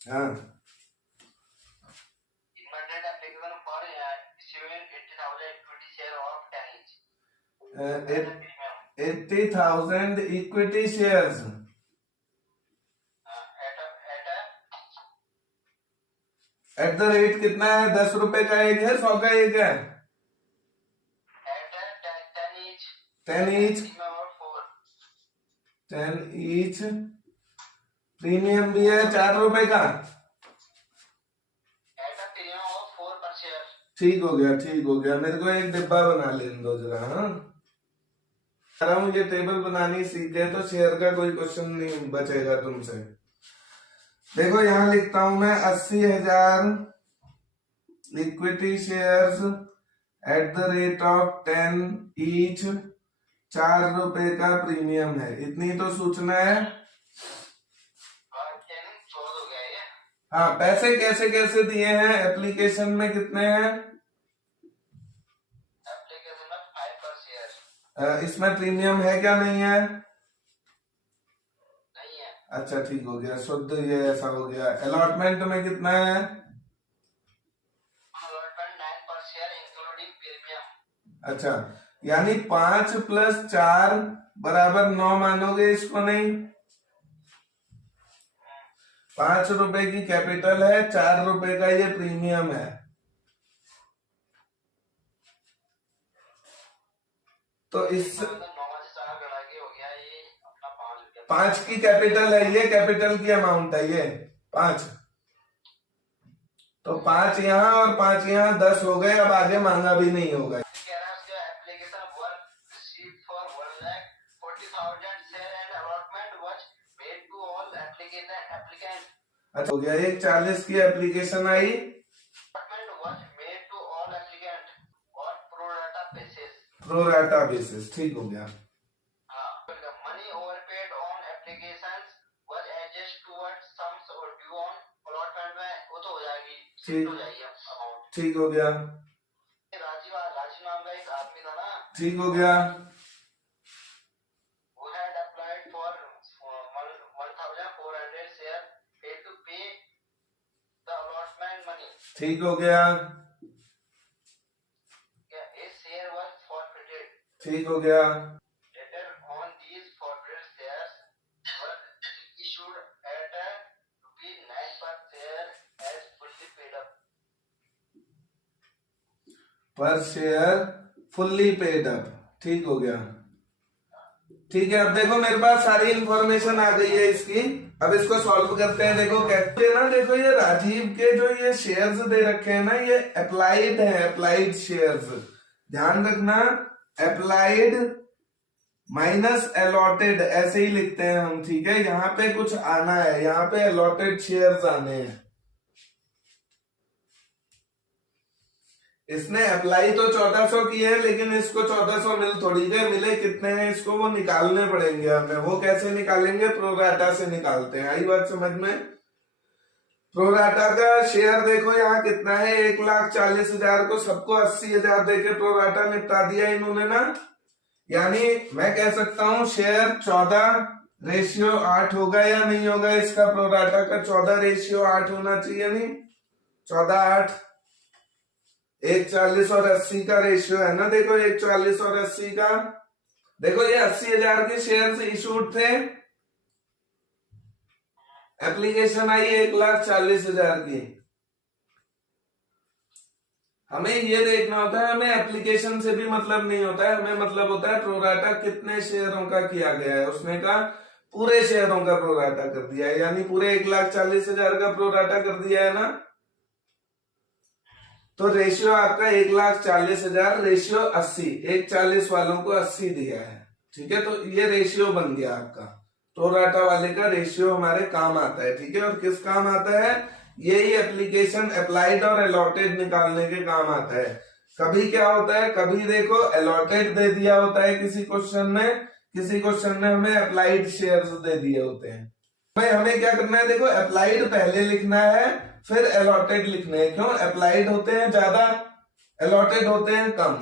हाँ, invited application for issuing 80,000 equity share of 10 each. 80,000 equity shares at the rate कितना है? 10 रुपए का एक है, 100 का एक है? 10 ईच। 10 ईच। प्रीमियम भी है 4 रुपए का। ठीक हो गया, ठीक हो गया। मेरे को एक डिब्बा बना लेने दो जरा। हाँ, ये टेबल बनानी सीख गए तो शेयर का कोई क्वेश्चन नहीं बचेगा तुमसे। देखो यहां लिखता हूं मैं 80,000 equity shares at the rate of 10 each, 4 रुपए का प्रीमियम है। इतनी तो सूचना है। हाँ, पैसे कैसे कैसे दिए हैं? एप्लीकेशन में कितने हैं? एप्लीकेशन में 5 पर शेयर। इसमें प्रीमियम है क्या? नहीं है? नहीं है। अच्छा, ठीक हो गया, शुद्ध ये ऐसा हो गया। अलॉटमेंट में कितना है? अलॉटमेंट 9 पर शेयर इंक्लूडिंग प्रीमियम। अच्छा, यानी 5 + 4 बराबर 9 मानोगे इसको? नहीं, 5 रुपए की कैपिटल है, 4 रुपए का ये प्रीमियम है। तो इस 5 की कैपिटल है, ये कैपिटल की अमाउंट है ये 5। तो 5 यहाँ और 5 यहाँ, 10 हो गए। अब आगे मांगा भी नहीं होगा। अच्छा, हो गया। एक 40 की एप्लीकेशन आई। प्रो राटा बेसिस, ठीक हो गया। Money overpaid on applications was adjust towards sums और ड्यू ऑन अलॉटमेंट में वो तो हो जाएगी, ठीक हो जाएगी अमाउंट। ठीक हो गया। राजीव नाम का एक आदमी था ना, ठीक हो गया। वो had applied for 1,400 share paid to pay the allotment money. ठीक हो गया। ठीक हो गया। Later on, these forfeited shares were issued at ₹9 per share as fully paid up. पर शेयर फुल्ली पेड अप, ठीक हो गया। ठीक है, अब देखो मेरे पास सारी इंफॉर्मेशन आ गई है इसकी। अब इसको सॉल्व करते हैं। देखो कहते हैं ना, देखो ये राजीव के जो ये शेयर्स दे रखे हैं ना, ये अप्लाइड है, अप्लाइड शेयर्स। ध्यान रखना, अप्लाइड माइनस अलॉटेड ऐसे ही लिखते हैं हम, ठीक है। यहाँ पे कुछ आना है, यहाँ पे अलॉटेड शेयर्स आने हैं। इसने अप्लाई तो 1400 किए हैं, लेकिन इसको 1400 मिल थोड़ी गए, मिले कितने हैं इसको वो निकालने पड़ेंगे हमें। वो कैसे निकालेंगे? प्रोराटा से निकालते हैं। आई बात समझ में? प्रोराटा का शेयर देखो यहाँ कितना है, 1,40,000 को सबको 80,000 देके प्रोराटा निपटा दिया इन्होंने ना। यानी मैं कह सकता हूं शेयर 14:8 होगा या नहीं होगा? इसका प्रोराटा का 14:8 होना चाहिए। नहीं, 14:8। 1,40 और 80 का रेशियो है ना। देखो 1,40 और 80 का। देखो ये 80,000 के शेयर इशूड थे, एप्लीकेशन आई 1,40,000 की। हमें ये देखना होता है, हमें एप्लीकेशन से भी मतलब नहीं होता है, हमें मतलब होता है प्रोराटा कितने शेयरों का किया गया है। उसने कहा पूरे शेयरों का प्रोराटा कर दिया है, यानी पूरे 1,40,000 का प्रोराटा कर दिया है ना। तो रेशियो आपका 1,40,000 रेशियो 80, 1,40 वालों को 80 दिया है, ठीक है। तो ये रेशियो बन गया आपका। प्रोराटा वाले का रेशियो हमारे काम आता है, ठीक है। और किस काम आता है? यही एप्लीकेशन अप्लाइड और अलॉटेड निकालने के काम आता है। कभी क्या होता है, कभी देखो अलॉटेड दे दिया होता है किसी क्वेश्चन में, किसी क्वेश्चन में हमें अप्लाइड शेयर्स दे दिए होते हैं। भाई हमें क्या करना है, देखो अप्लाइड पहले लिखना है, फिर अलॉटेड लिखने हैं। क्यों? अप्लाइड होते हैं ज्यादा, अलॉटेड होते हैं कम।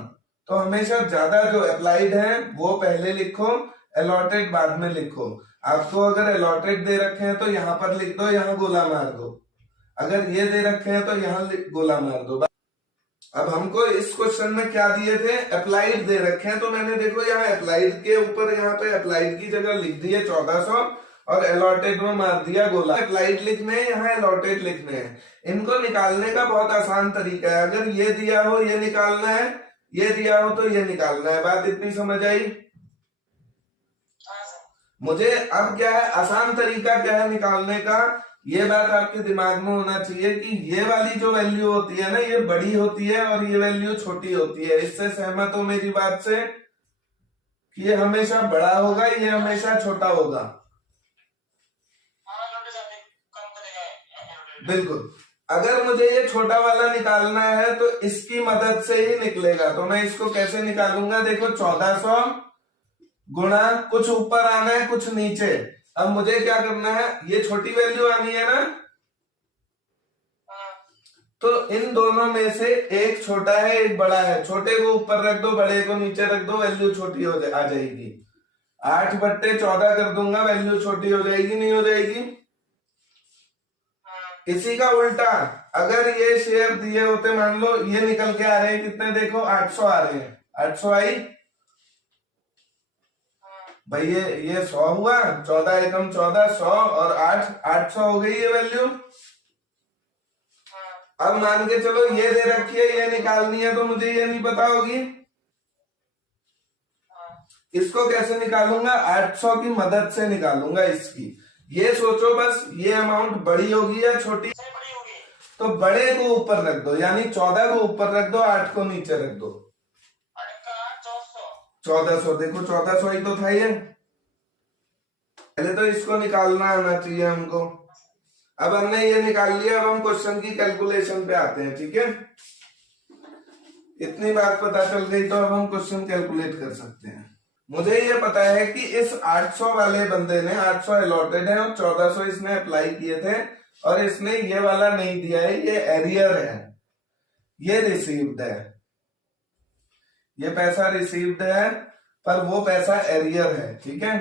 तो हमेशा ज्यादा जो अप्लाइड है वो पहले लिखो, अलॉटेड बाद में लिखो। आपको अगर अलॉटेड दे रखे हैं तो यहाँ पर लिख दो, यहाँ गोला मार दो। अगर ये दे रखे हैं तो यहाँ गोला मार दो। अब हमको इस क्वेश्चन में क्या दिए थे, अप्लाइड दे रखे हैं, तो मैंने देखो यहाँ अप्लाइड के ऊपर यहाँ पे अप्लाइड की जगह लिख दी है 1400 और अलॉटेड में मार दिया गोला। अप्लाइड लिखने हैं, यहाँ अलॉटेड लिखने हैं। इनको निकालने का बहुत आसान तरीका है। अगर ये दिया हो ये निकालना है, ये दिया हो तो ये निकालना है। बात इतनी समझ आई? मुझे अब क्या है, आसान तरीका क्या है निकालने का, ये बात आपके दिमाग में होना चाहिए कि ये वाली जो वैल्यू होती है ना, ये बड़ी होती है और ये वैल्यू छोटी होती है। इससे सहमत हो मेरी बात से कि ये हमेशा बड़ा होगा, ये हमेशा छोटा होगा? बिल्कुल। अगर मुझे ये छोटा वाला निकालना है तो इसकी मदद से ही निकलेगा। तो मैं इसको कैसे निकालूंगा, देखो 1400 गुणा कुछ ऊपर आना है कुछ नीचे। अब मुझे क्या करना है, ये छोटी वैल्यू आनी है ना, तो इन दोनों में से एक छोटा है एक बड़ा है। छोटे को ऊपर रख दो, बड़े को नीचे रख दो, वैल्यू छोटी आ जाएगी। 8/14 कर दूंगा, वैल्यू छोटी हो जाएगी, नहीं हो जाएगी? इसी का उल्टा, अगर ये शेयर दिए होते, मान लो ये निकल के आ रहे हैं कितने, देखो 800 आ रहे हैं, 800 आई भाई, ये 100 हुआ, 14 एकम 14, 100 और 800 हो गई ये वैल्यू। अब मान के चलो ये दे रखी है, ये निकालनी है, तो मुझे ये नहीं पता होगी। इसको कैसे निकालूंगा, 800 की मदद से निकालूंगा इसकी। ये सोचो बस, ये अमाउंट बड़ी होगी या छोटी? तो बड़े को ऊपर रख दो, यानी 14 को ऊपर रख दो, 8 को नीचे रख दो। 1400, देखो 1400 ही तो था ये। पहले तो इसको निकालना आना चाहिए हमको। अब हमने ये निकाल लिया, अब हम क्वेश्चन की कैलकुलेशन पे आते हैं, ठीक है? इतनी बात पता चल गई तो अब हम क्वेश्चन कैलकुलेट कर सकते हैं। मुझे ये पता है कि इस 800 वाले बंदे ने 800 अलॉटेड है और 1400 इसने अप्लाई किए थे, और इसने ये वाला नहीं दिया है, ये एरियर है, ये रिसीव्ड है। ये पैसा रिसीव्ड है पर वो पैसा एरियर है, ठीक है?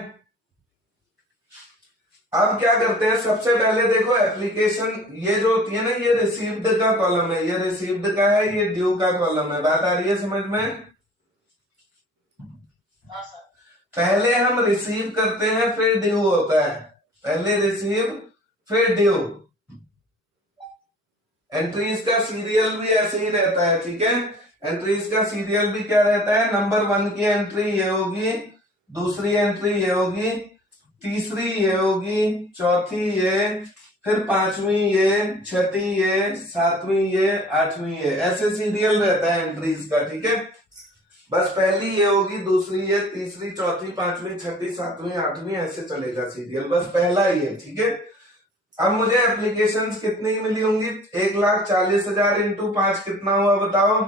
अब क्या करते हैं, सबसे पहले देखो एप्लीकेशन, ये जो होती है ना, ये रिसीव्ड का कॉलम है, ये रिसीव्ड का है, ये ड्यू का कॉलम है। बात आ रही है समझ में? पहले हम रिसीव करते हैं फिर ड्यू होता है, पहले रिसीव फिर ड्यू। एंट्रीज का सीरियल भी ऐसे ही रहता है, ठीक है? एंट्रीज का सीरियल भी क्या रहता है, नंबर 1 की एंट्री ये होगी, दूसरी एंट्री ये होगी, तीसरी ये होगी, चौथी ये, फिर 5वीं ये, 6ठी ये, 7वीं ये, 8वीं ये, ऐसे सीरियल रहता है एंट्रीज का, ठीक है? बस पहली ये होगी, दूसरी ये, तीसरी, चौथी, 5वीं, 6ठी, 7वीं, 8वीं, ऐसे चलेगा सीरियल, बस पहला ही है, ठीक है? अब मुझे एप्लीकेशंस कितनी मिली होंगी, 1,40,000 इंटू 5 कितना हुआ बताओ?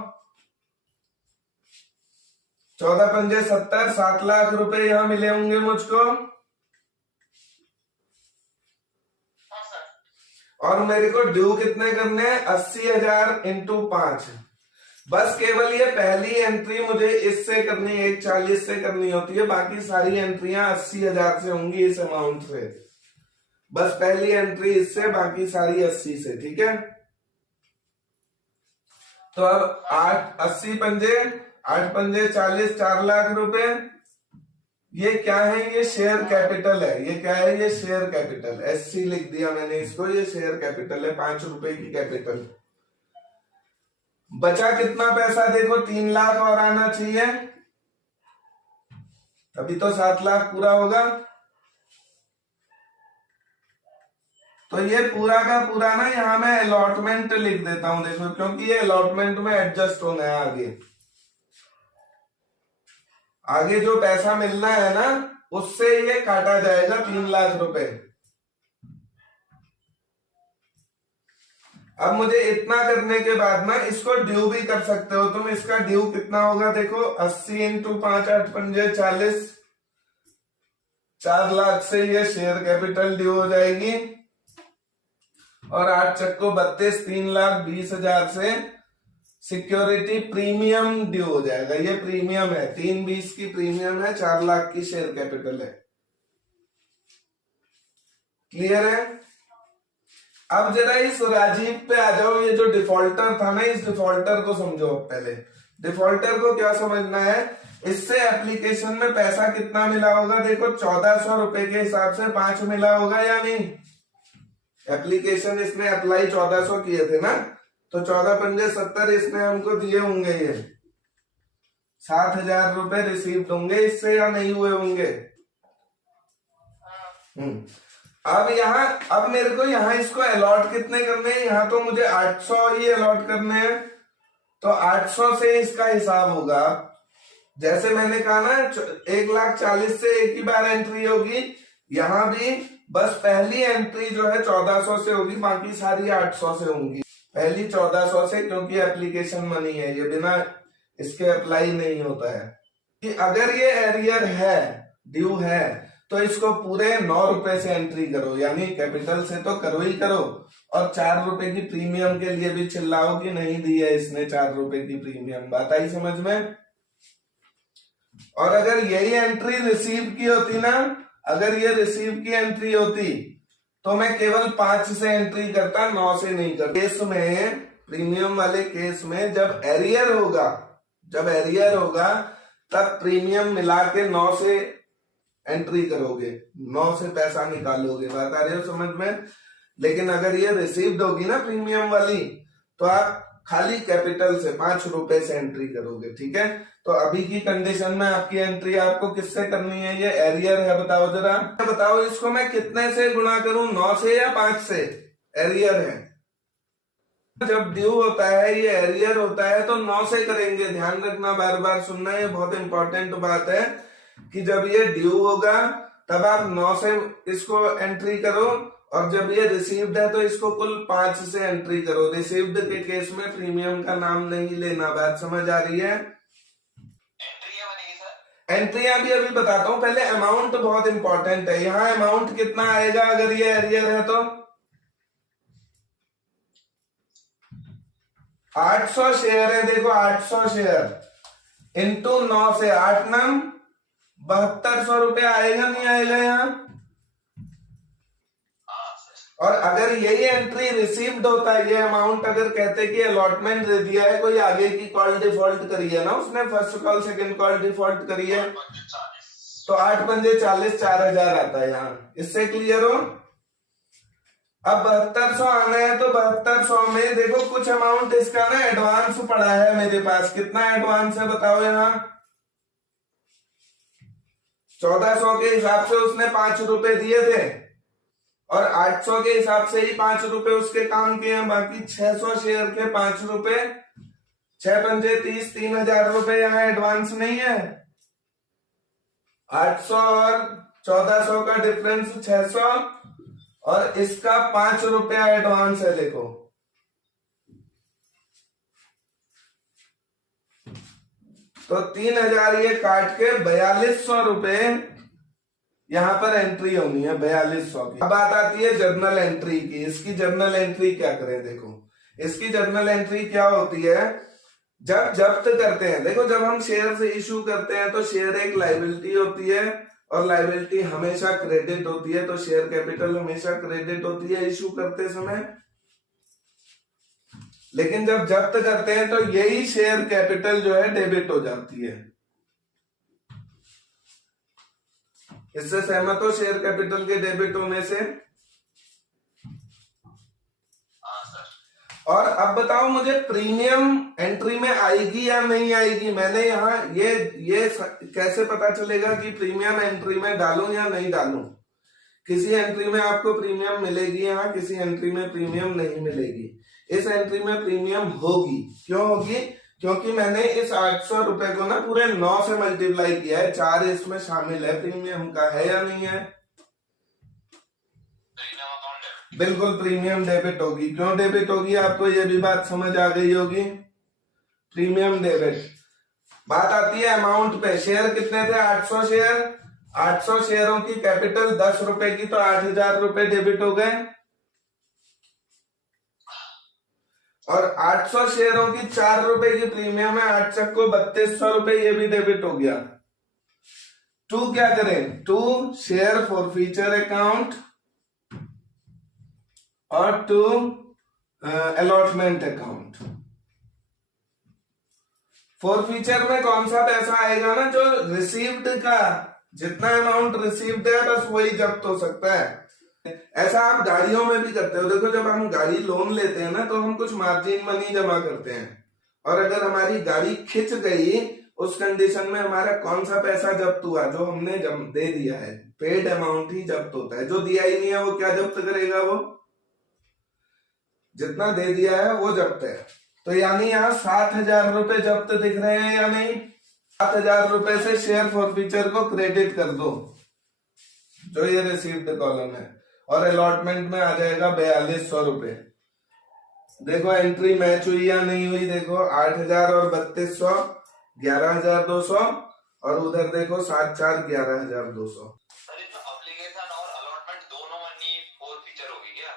14 पंजे 70, 7 लाख रुपए यहां मिले होंगे मुझको। और मेरे को ड्यू कितने करने हैं, 80,000 इंटू 5। बस केवल ये पहली एंट्री मुझे इससे करनी, 1,40 से करनी होती है, बाकी सारी एंट्रियां 80,000 से होंगी, इस अमाउंट से। बस पहली एंट्री इससे, बाकी सारी 80 से, ठीक है? तो अब 80 पंजे 8 पंजे 40, 4 लाख रुपए। ये क्या है, ये शेयर कैपिटल है। ये क्या है, ये शेयर कैपिटल, SC लिख दिया मैंने इसको, ये शेयर कैपिटल है, 5 रुपए की कैपिटल। बचा कितना पैसा, देखो 3 लाख और आना चाहिए, अभी तो 7 लाख पूरा होगा। तो ये पूरा का पूरा ना, यहां मैं अलॉटमेंट लिख देता हूं, देखो, क्योंकि ये अलॉटमेंट में एडजस्ट होना है आगे। आगे जो पैसा मिलना है ना, उससे ये काटा जाएगा 3 लाख रुपए। अब मुझे इतना करने के बाद ना, इसको ड्यू भी कर सकते हो तुम। इसका ड्यू कितना होगा, देखो 80 इंटू 5, 8 पंजे 40, 4 लाख से ये शेयर कैपिटल ड्यू हो जाएगी। और 8 चक्को 32, 3,20,000 से सिक्योरिटी प्रीमियम ड्यू हो जाएगा। ये प्रीमियम है, 3,20 की प्रीमियम है, 4 लाख की शेयर कैपिटल है। क्लियर है? अब जरा इस राजीव पे आ जाओ। ये जो डिफॉल्टर था ना, इस डिफॉल्टर को समझो। पहले डिफॉल्टर को क्या समझना है, इससे एप्लीकेशन में पैसा कितना मिला होगा। देखो 1400 रुपए के हिसाब से 5 मिला होगा या नहीं। एप्लीकेशन इसने अप्लाई 1400 किए थे ना, तो 14 पंजे 70 इसने हमको दिए होंगे। ये 7000 रुपए रिसीव्ड होंगे इससे या नहीं हुए होंगे। अब मेरे को यहाँ इसको अलॉट कितने करने हैं, यहाँ तो मुझे 800 ही अलॉट करने हैं। तो 800 से इसका हिसाब होगा। जैसे मैंने कहा ना 1,40,000 से एक ही बार एंट्री होगी, यहाँ भी बस पहली एंट्री जो है 1400 से होगी, बाकी सारी 800 से होंगी। पहली 1400 से, क्योंकि एप्लीकेशन मनी है, ये बिना इसके अप्लाई नहीं होता है। कि अगर ये एरियर है, ड्यू है, तो इसको पूरे 9 रुपए से एंट्री करो, यानी कैपिटल से तो करो ही करो। और 4 रुपए की प्रीमियम के लिए भी चिल्लाओ कि नहीं दी है इसने 4 रुपए की प्रीमियम। बात आई समझ में? और अगर यही एंट्री रिसीव की होती ना, अगर ये रिसीव की एंट्री होती तो मैं केवल 5 से एंट्री करता, 9 से नहीं करता। केस में, प्रीमियम वाले केस में जब एरियर होगा तब प्रीमियम मिला के 9 से एंट्री करोगे, 9 से पैसा निकालोगे। बात आ रही है समझ में? लेकिन अगर ये रिसीव्ड होगी ना प्रीमियम वाली, तो आप खाली कैपिटल से 5 रुपए से एंट्री करोगे। ठीक है? तो अभी की कंडीशन में आपकी एंट्री आपको किससे करनी है? ये एरियर है, बताओ जरा। बताओ इसको मैं कितने से गुणा करूं, 9 से या 5 से? एरियर है, जब ड्यू होता है, ये एरियर होता है, तो 9 से करेंगे। ध्यान रखना, बार बार सुनना, ये बहुत इंपॉर्टेंट बात है कि जब ये ड्यू होगा तब आप 9 से इसको एंट्री करो, और जब ये रिसीव्ड है तो इसको कुल 5 से एंट्री करो। रिसीव्ड के केस में प्रीमियम का नाम नहीं लेना। बात समझ आ रही है? एंट्रियां भी अभी बताता हूं, पहले अमाउंट बहुत इंपॉर्टेंट है। यहां अमाउंट कितना आएगा अगर ये एरियर है तो? 800 शेयर है। देखो 800 शेयर इंटू 9 से 8 नम 7200 रुपए आएगा, नहीं आएगा यहाँ? और अगर यही एंट्री रिसीव्ड होता है, ये अमाउंट अगर कहते कि अलॉटमेंट दे दिया है, कोई आगे की कॉल डिफॉल्ट करी है ना उसने, first call second call default करी है, तो 8 पंजे 40, 4000 आता है यहाँ। इससे क्लियर हो? अब 7200 आना है, तो 7200 में देखो कुछ अमाउंट इसका ना एडवांस पड़ा है मेरे पास। कितना एडवांस है बताओ यहाँ? 1400 के हिसाब से उसने 5 रुपए दिए थे, और 800 के हिसाब से ही 5 रुपए उसके काम के हैं। बाकी 600 शेयर के 5 रुपए, 6 पंजे 30, 3000 रुपए यहाँ एडवांस नहीं है। 800 और 1400 का डिफरेंस 600, और इसका 5 रुपया एडवांस है। देखो तो 3000 ये काट के 4200 रुपए यहां पर एंट्री होनी है, 4200 की। अब बात आती है जर्नल एंट्री की। इसकी जर्नल एंट्री क्या करें? देखो इसकी जर्नल एंट्री क्या होती है, जब जब्त करते हैं। देखो जब हम शेयर से इशू करते हैं तो शेयर एक लाइबिलिटी होती है, और लाइबिलिटी हमेशा क्रेडिट होती है, तो शेयर कैपिटल हमेशा क्रेडिट होती है इशू करते समय। लेकिन जब जब्त करते हैं तो यही शेयर कैपिटल जो है डेबिट हो जाती है। इससे सहमत हो शेयर कैपिटल के डेबिट होने से? और अब बताओ मुझे प्रीमियम एंट्री में आएगी या नहीं आएगी? मैंने यहाँ ये कैसे पता चलेगा कि प्रीमियम एंट्री में डालूं या नहीं डालूं? किसी एंट्री में आपको प्रीमियम मिलेगी, यहाँ किसी एंट्री में प्रीमियम नहीं मिलेगी। इस एंट्री में प्रीमियम होगी। क्यों होगी? क्योंकि मैंने इस 800 रुपए को ना पूरे 9 से मल्टीप्लाई किया है, 4 इसमें शामिल है। प्रीमियम का है या नहीं है? बिल्कुल प्रीमियम डेबिट होगी। क्यों डेबिट होगी? आपको ये भी बात समझ आ गई होगी। Premium debit. बात आती है अमाउंट पे। शेयर कितने थे? 800 शेयर। 800 शेयरों की कैपिटल 10 रुपए की, तो 8000 रुपए डेबिट हो गए। और 800 शेयरों की 4 रुपए की प्रीमियम है, 8 चक्को 3200 रुपए, ये भी डेबिट हो गया। 2 क्या करें? 2 शेयर फॉर फ्यूचर अकाउंट और टू अलॉटमेंट अकाउंट। फॉरफीचर में कौन सा पैसा आएगा ना, जो रिसीव्ड का जितना अमाउंट रिसीव्ड है बस वही जब्त हो सकता है। ऐसा आप गाड़ियों में भी करते हो। देखो जब हम गाड़ी लोन लेते हैं ना तो हम कुछ मार्जिन मनी जमा करते हैं, और अगर हमारी गाड़ी खिंच गई उस कंडीशन में हमारा कौन सा पैसा जब्त हुआ, जो हमने दे दिया है, पेड अमाउंट ही जब्त होता है। जो दिया ही नहीं है वो क्या जब्त करेगा, वो जितना दे दिया है वो जब्त है। तो यानी यहाँ 7,000 रुपए जब्त दिख रहे हैं या नहीं, 7,000 रुपए से शेयर फॉरफीचर को क्रेडिट कर दो, जो ये रिसीव्ड कॉलम है, और अलॉटमेंट में आ जाएगा 4,200 रुपए। देखो एंट्री मैच हुई या नहीं हुई, देखो 8,000 और 3,200 11,200, और उधर देखो 7,4 11,200। सर इसमें एप्लीकेशन और अलॉटमेंट दोनों मनी फॉरफीचर होगी क्या?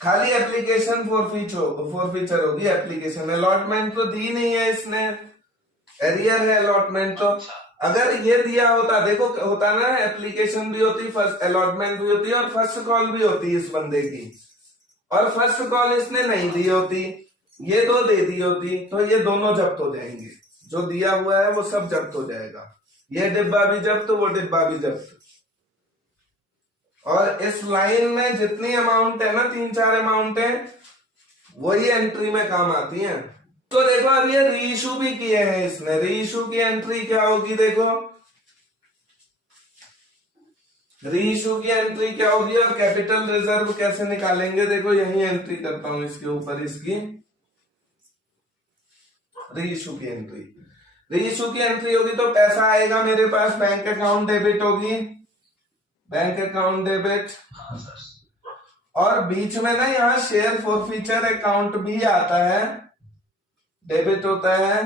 खाली एप्लीकेशन फॉरफीचर होगी, एप्लीकेशन। अलॉटमेंट तो दी नहीं है इसने, एरियर है अलॉटमेंट तो। अगर ये दिया होता, देखो होता ना, एप्लीकेशन भी होती, फर्स्ट अलॉटमेंट भी होती और फर्स्ट कॉल भी होती इस बंदे की, और फर्स्ट कॉल इसने नहीं दी होती, ये दो दे दी होती, तो ये दोनों जब्त हो जाएंगे। जो दिया हुआ है वो सब जब्त हो जाएगा, ये डिब्बा भी जब्त, वो डिब्बा भी जब्त। और इस लाइन में जितनी अमाउंट है ना, 3-4 अमाउंट है, वही एंट्री में काम आती है। तो देखो अब ये रीइशू भी किए हैं इसने, रीइशू की एंट्री क्या होगी, देखो रीइशू की एंट्री क्या होगी, और कैपिटल रिजर्व कैसे निकालेंगे, देखो यही एंट्री करता हूं इसके ऊपर, इसकी रीइशू की एंट्री। रीइशू की एंट्री होगी तो पैसा आएगा मेरे पास, बैंक अकाउंट डेबिट होगी, बैंक अकाउंट डेबिट, और बीच में ना यहाँ शेयर फॉरफीचर अकाउंट भी आता है, डेबिट होता है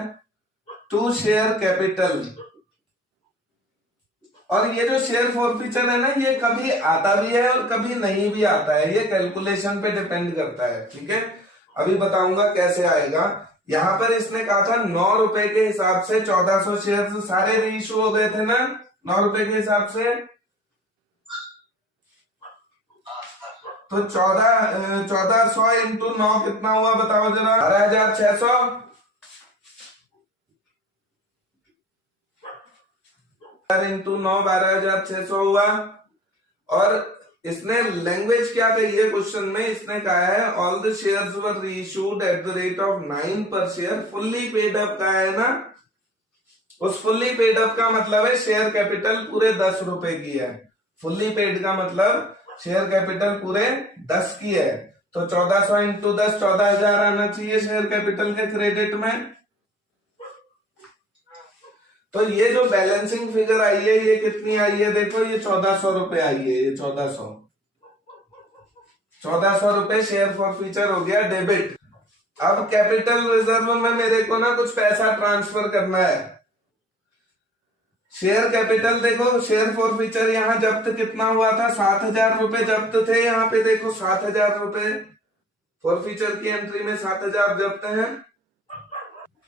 टू शेयर कैपिटल। और ये जो शेयर फॉरफीचर है ना, ये कभी आता भी है और कभी नहीं भी आता है, ये कैलकुलेशन पे डिपेंड करता है, ठीक है। अभी बताऊंगा कैसे आएगा। यहाँ पर इसने कहा था 9 रुपए के हिसाब से 1400 शेयर सारे रीइशू हो गए थे ना, 9 रुपए के हिसाब से, तो 1400 इंटू 9 कितना हुआ बताओ जरा, 12,600। इंटू 9 12,600 हुआ। और इसने लैंग्वेज क्या कही है क्वेश्चन में, इसने कहा है all the shares were reissued at the rate of 9 पर शेयर, फुल्ली पेड अप का है ना, उस फुल्ली पेड अप का मतलब है शेयर कैपिटल पूरे 10 रुपए की है, फुल्ली पेड का मतलब शेयर कैपिटल पूरे 10 की है, तो 1400 इंटू 10 14,000 आना चाहिए शेयर कैपिटल के क्रेडिट में। तो ये जो बैलेंसिंग फिगर आई है ये कितनी आई है, देखो ये 1400 रुपए आई है, ये 1400 रुपए शेयर फॉरफीचर हो गया डेबिट। अब कैपिटल रिजर्व में मेरे को ना कुछ पैसा ट्रांसफर करना है। शेयर कैपिटल देखो, शेयर फॉरफीचर यहाँ जब्त कितना हुआ था, 7,000 रुपए जब्त थे, यहाँ पे देखो 7,000 रुपए फॉरफीचर की एंट्री में 7,000 जब्त हैं,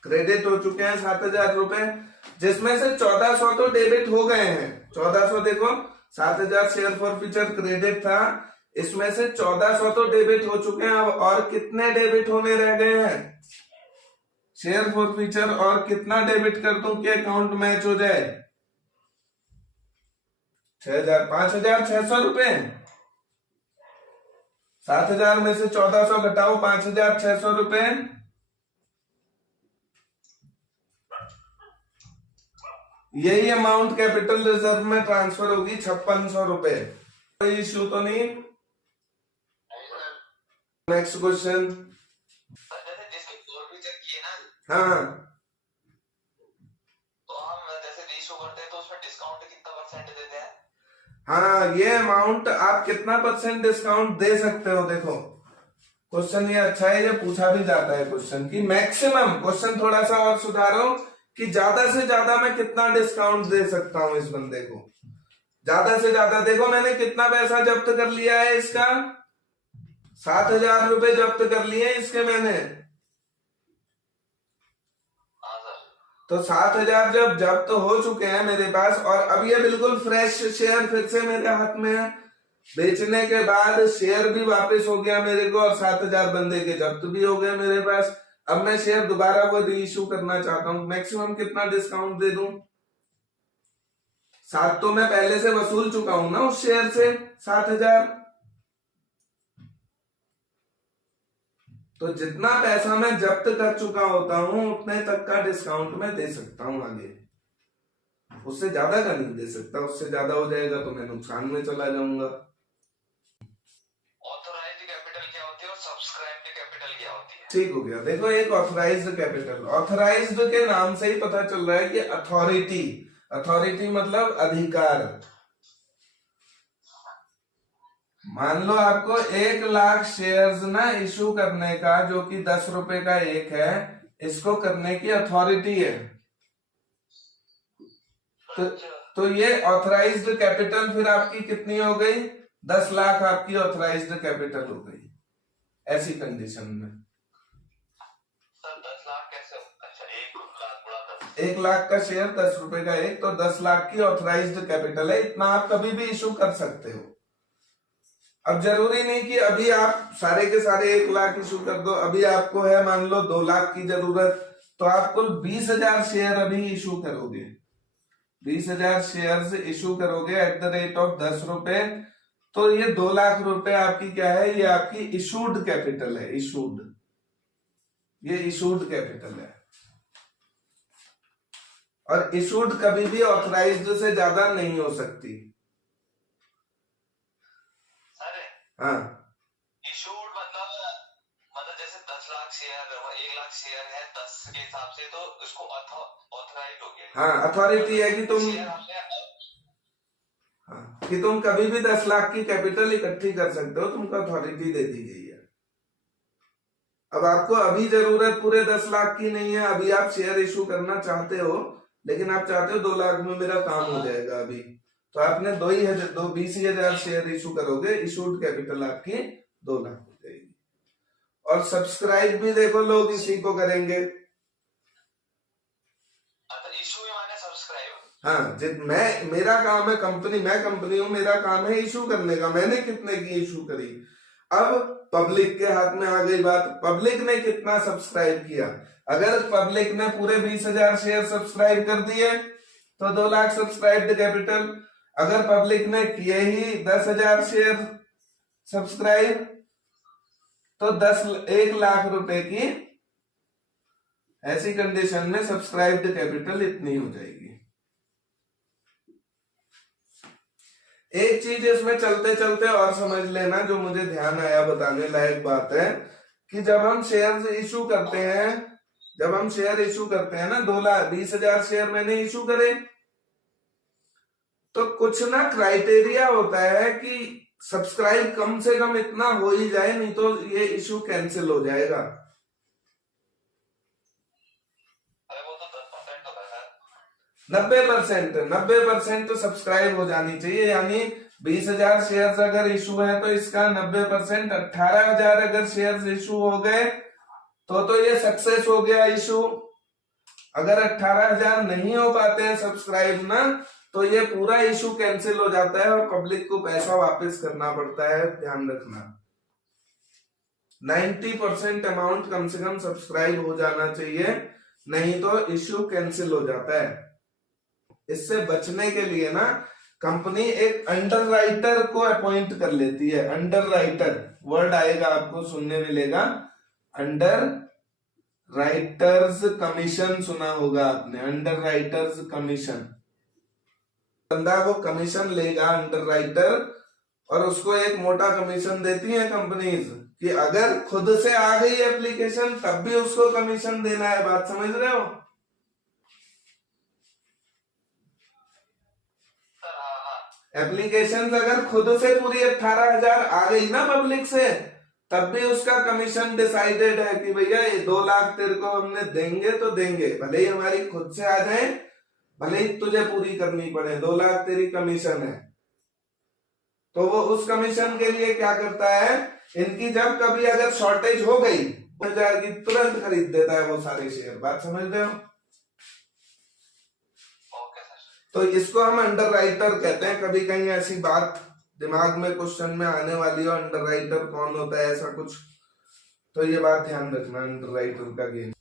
क्रेडिट हो चुके हैं 7,000 रुपए, जिसमें से 1400 तो डेबिट हो गए हैं। 1400 देखो, 7,000 शेयर फॉरफीचर क्रेडिट था, इसमें से 1400 तो डेबिट हो चुके हैं। अब और कितने डेबिट होने रह गए हैं शेयर फॉरफीचर, और कितना डेबिट कर दूं कि अकाउंट मैच हो जाए, 6,000 5,600 रुपए। 7,000 में से 1400 घटाओ 5,600 रुपए, यही अमाउंट कैपिटल रिजर्व में ट्रांसफर होगी 5,600 रुपए। कोई इश्यू तो नहीं। Next question. जैसे जिसके फॉरफीचर किए ना, हाँ तो हम जैसे रीइश्यू करते हैं तो उसमें डिस्काउंट कितना परसेंट देते हैं? हाँ, ये अमाउंट आप कितना परसेंट डिस्काउंट दे सकते हो, देखो क्वेश्चन ये अच्छा है, ये पूछा भी जाता है क्वेश्चन की मैक्सिमम। क्वेश्चन थोड़ा सा और सुधारो कि ज्यादा से ज्यादा मैं कितना डिस्काउंट दे सकता हूं इस बंदे को, ज्यादा से ज्यादा। देखो मैंने कितना पैसा जब्त कर लिया है इसका, 7,000 रुपए जब्त कर लिए इसके मैंने। तो 7,000 जब जब्त हो चुके हैं मेरे पास, और अब ये बिल्कुल फ्रेश शेयर फिर से मेरे हाथ में है, बेचने के बाद शेयर भी वापस हो गया मेरे को और 7,000 बंदे के जब्त भी हो गए मेरे पास। अब मैं शेयर दोबारा को री इशू करना चाहता हूँ, मैक्सिमम कितना डिस्काउंट दे दूं? 7 तो मैं पहले से वसूल चुका हूं ना उस शेयर से, 7,000। तो जितना पैसा मैं जब्त कर चुका होता हूं उतने तक का डिस्काउंट मैं दे सकता हूं आगे, उससे ज्यादा का नहीं दे सकता। उससे ज्यादा हो जाएगा तो मैं नुकसान में चला जाऊंगा। ऑथराइज्ड कैपिटल क्या होती है और सब्सक्राइब्ड कैपिटल क्या होती है? ठीक हो गया। देखो एक ऑथराइज्ड कैपिटल, ऑथराइज्ड के नाम से ही पता चल रहा है कि अथॉरिटी, अथॉरिटी मतलब अधिकार। मान लो आपको 1,00,000 शेयर्स ना इशू करने का, जो कि 10 रुपए का एक है, इसको करने की अथॉरिटी है। तो ये ऑथराइज्ड कैपिटल फिर आपकी कितनी हो गई? 10 लाख आपकी ऑथराइज्ड कैपिटल हो गई ऐसी कंडीशन में। सर 10 लाख कैसे? अच्छा 1,00,000 गुणा 10। 1,00,000 का शेयर 10 रुपए का एक, तो 10 लाख की ऑथराइज्ड कैपिटल है। इतना आप कभी भी इशू कर सकते हो। अब जरूरी नहीं कि अभी आप सारे के सारे 1,00,000 इशू कर दो। अभी आपको है मान लो 2 लाख की जरूरत, तो आप कुल 20,000 शेयर अभी इशू करोगे, 20,000 शेयर इशू करोगे एट द रेट ऑफ 10 रुपए, तो ये 2 लाख रुपए आपकी क्या है? ये आपकी इशूड कैपिटल है। इशूड, ये इशूड कैपिटल है। और इशूड कभी भी ऑथराइज्ड से ज्यादा नहीं हो सकती। हाँ, इशूड मतलब जैसे 10 लाख शेयर, 1,00,000 शेयर है 10 के हिसाब से, तो उसको ऑथराइज हो गया। हाँ, अथॉरिटी है कि तुम, हाँ, कि तुम कभी भी 10 लाख की कैपिटल इकट्ठी कर सकते हो, तुमको अथॉरिटी दे दी गई है। अब आपको अभी जरूरत पूरे 10 लाख की नहीं है, अभी आप शेयर इशू करना चाहते हो, लेकिन आप चाहते हो 2 लाख में मेरा काम हो जाएगा अभी, तो आपने 20,000 शेयर इशू करोगे, इशूड कैपिटल आपकी 2 लाख हो जाएगी। और सब्सक्राइब भी देखो लोग इसी को करेंगे। हाँ, मेरा काम है कंपनी, मैं कंपनी हूं, मेरा काम है इशू करने का। मैंने कितने की इशू करी, अब पब्लिक के हाथ में आ गई बात, पब्लिक ने कितना सब्सक्राइब किया। अगर पब्लिक ने पूरे 20,000 शेयर सब्सक्राइब कर दिए तो 2 लाख सब्सक्राइब्ड कैपिटल। अगर पब्लिक ने किए ही 10,000 शेयर सब्सक्राइब, तो 1 लाख रुपए की ऐसी कंडीशन में सब्सक्राइब्ड कैपिटल इतनी हो जाएगी। एक चीज इसमें चलते चलते और समझ लेना, जो मुझे ध्यान आया बताने लायक बात है, कि जब हम शेयर इशू करते हैं, जब हम शेयर इशू करते हैं ना, 2,20,000 शेयर मैंने इशू करे, तो कुछ ना क्राइटेरिया होता है कि सब्सक्राइब कम से कम इतना हो ही जाए, नहीं तो ये इशू कैंसिल हो जाएगा। 90% तो सब्सक्राइब हो जानी चाहिए, यानी 20,000 शेयर्स अगर इशू है तो इसका 90%, 18,000 अगर शेयर्स इशू हो गए तो ये सक्सेस हो गया इशू। अगर 18,000 नहीं हो पाते हैं सब्सक्राइब ना, तो ये पूरा इशू कैंसिल हो जाता है और पब्लिक को पैसा वापस करना पड़ता है। ध्यान रखना, 90% अमाउंट कम से कम सब्सक्राइब हो जाना चाहिए, नहीं तो इशू कैंसिल हो जाता है। इससे बचने के लिए ना कंपनी एक अंडरराइटर को अपॉइंट कर लेती है। अंडरराइटर वर्ड आएगा, आपको सुनने मिलेगा, अंडर राइटर्स कमीशन, सुना होगा आपने, अंडर राइटर्स कमीशन। बंदा को कमीशन लेगा अंडरराइटर, और उसको एक मोटा कमीशन देती है कंपनीज, कि अगर खुद से आ गई एप्लीकेशन तब भी उसको कमीशन देना है। बात समझ रहे हो? एप्लीकेशन अगर खुद से पूरी 18,000 आ गई ना पब्लिक से, तब भी उसका कमीशन डिसाइडेड है कि भैया ये 2 लाख तेरे को हमने देंगे तो देंगे, भले ही हमारी खुद से आ जाए, भले ही तुझे पूरी करनी पड़े, 2 लाख तेरी कमीशन है। तो वो उस कमीशन के लिए क्या करता है, इनकी जब कभी अगर शॉर्टेज हो गई 2,000 की, तुरंत खरीद देता है वो सारे शेयर। बात समझ रहे हो? तो इसको हम अंडरराइटर कहते हैं। कभी कहीं ऐसी बात दिमाग में क्वेश्चन में आने वाली हो अंडरराइटर कौन होता है ऐसा कुछ, तो ये बात ध्यान रखना अंडरराइटर का गेम।